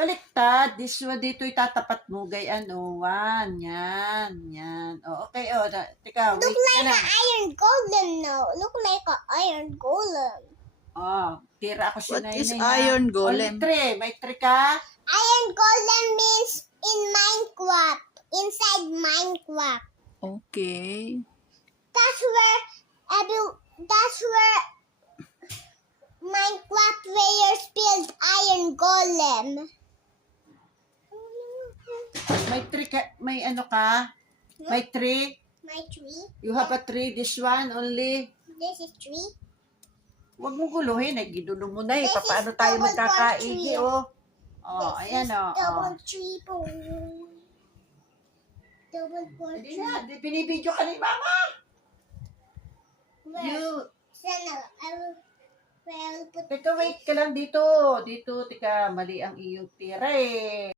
Baliktad. This one dito itatapat mo. Gay ano. One. Yan. Yan. O, okay. O, teka. Wait Look ka like lang. an iron golem now. Look like an iron golem. Oh, tira ako What sinay is na, iron ha? golem? Only three. May three ka? Iron golem means in Minecraft. Inside Minecraft. Okay. That's where Minecraft players build iron golem. May three ka? May ano ka? May three? My tree. You have a tree. This one only. This is tree. Huwag mo guluhin. Ginulo mo na eh. This is Paano tayo double magkakaigi, portrait. oh. Oh, This ayan, is oh. double tree bowl. Double Hindi portrait. na. Binibidyo ka ni Mama. Where? You. Sana, I will put Teka, wait ka lang dito. Dito, tika. Mali ang iyong tira eh.